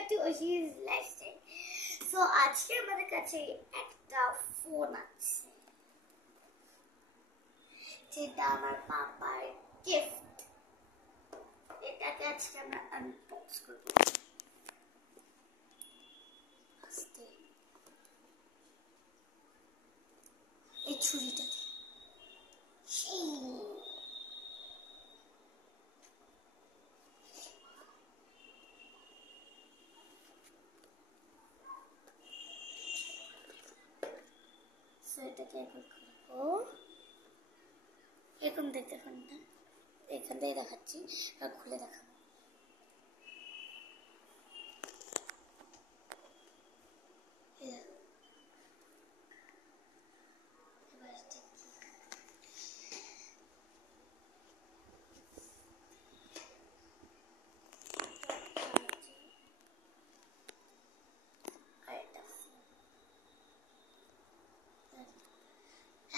back to Oshi's lifestyle. So আজকে আমাদের কাছে একটা ফোন আছে যেটা আমার পাপার গিফট। এটাকে আজকে আমরা আনবক্স করব। আস্তে এই ছুরিটা এটাকে এখন খুলবো। এরকম দেখতে ফোনটা এখান থেকে দেখাচ্ছি আর খুলে দেখাবো।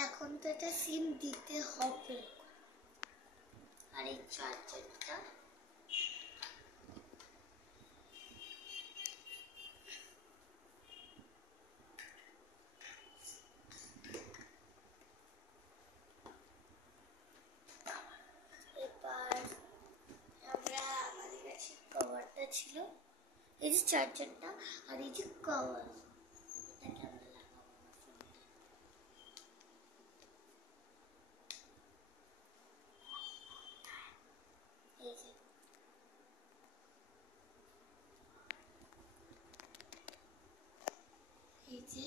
এখন তো এটা সিম দিতে হবে আর এই চার্জারটা এবার আমরা আমাদের কাছে কভারটা ছিল, এই যে চার্জারটা আর এই যে কভার, এটাকে আমরা লাগাবো এই যে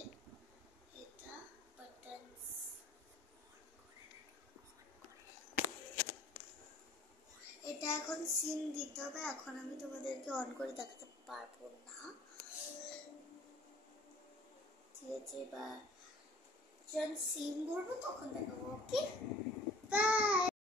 এটা বাটনস। এটা এখন সিম দিতে হবে। এখন আমি তোমাদেরকে অন করে দেখাতে পারবো না, ঠিক আছে? বা যখন সিম ভরবো তখন দেখাবো। ওকে, বাই।